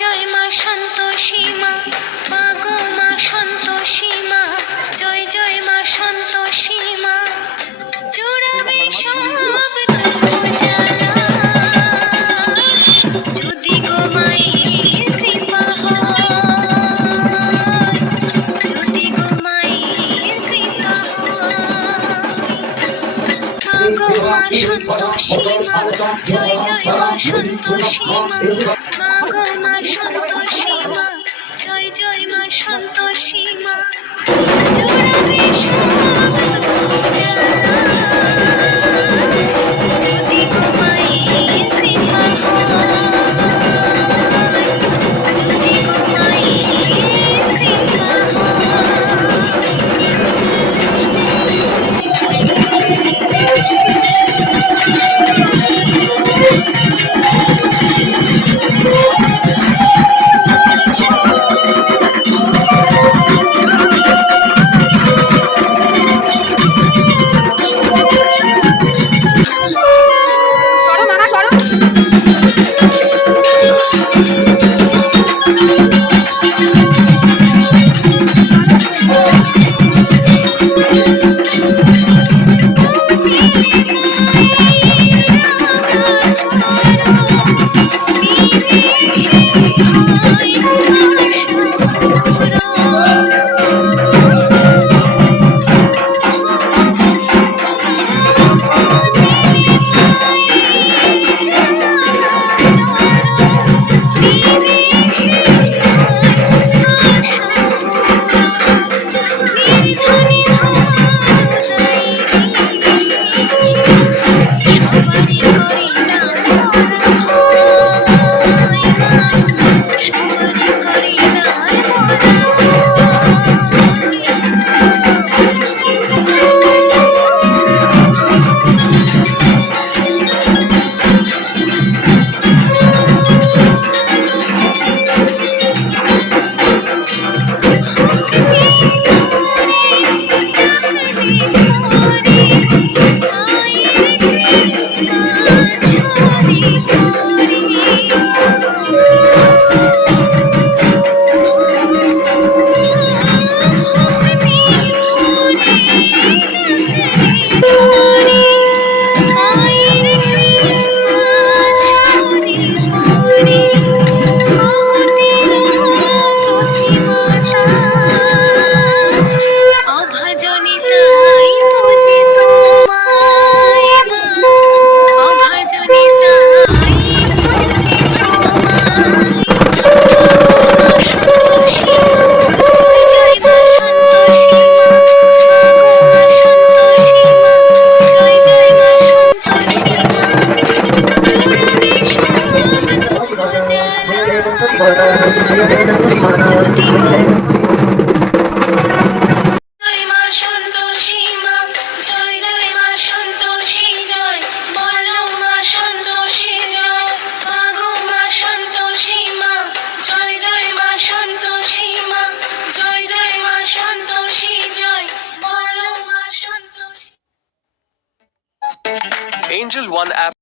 জয় মা সন্তোষী মা, মা গো মা সন্তোষী মা, জয় জয় মা সন্তোষী মা, জুড়াবে সব দুঃখ জ্বালা, যদি গো মায়ের কৃপা হয়, যদি গো মায়ের কৃপা হয়। গো মা সন্তোষী মা, জয় জয় মা সন্তোষী মা, মা গো মা সন্তোষী মা, জয় জয় মা সন্তোষী মা, জোড়াবে সব দুঃখ জ্বালা, যদি গো মায়ের কৃপা হয়, যদি গো মায়ের কৃপা Angel One app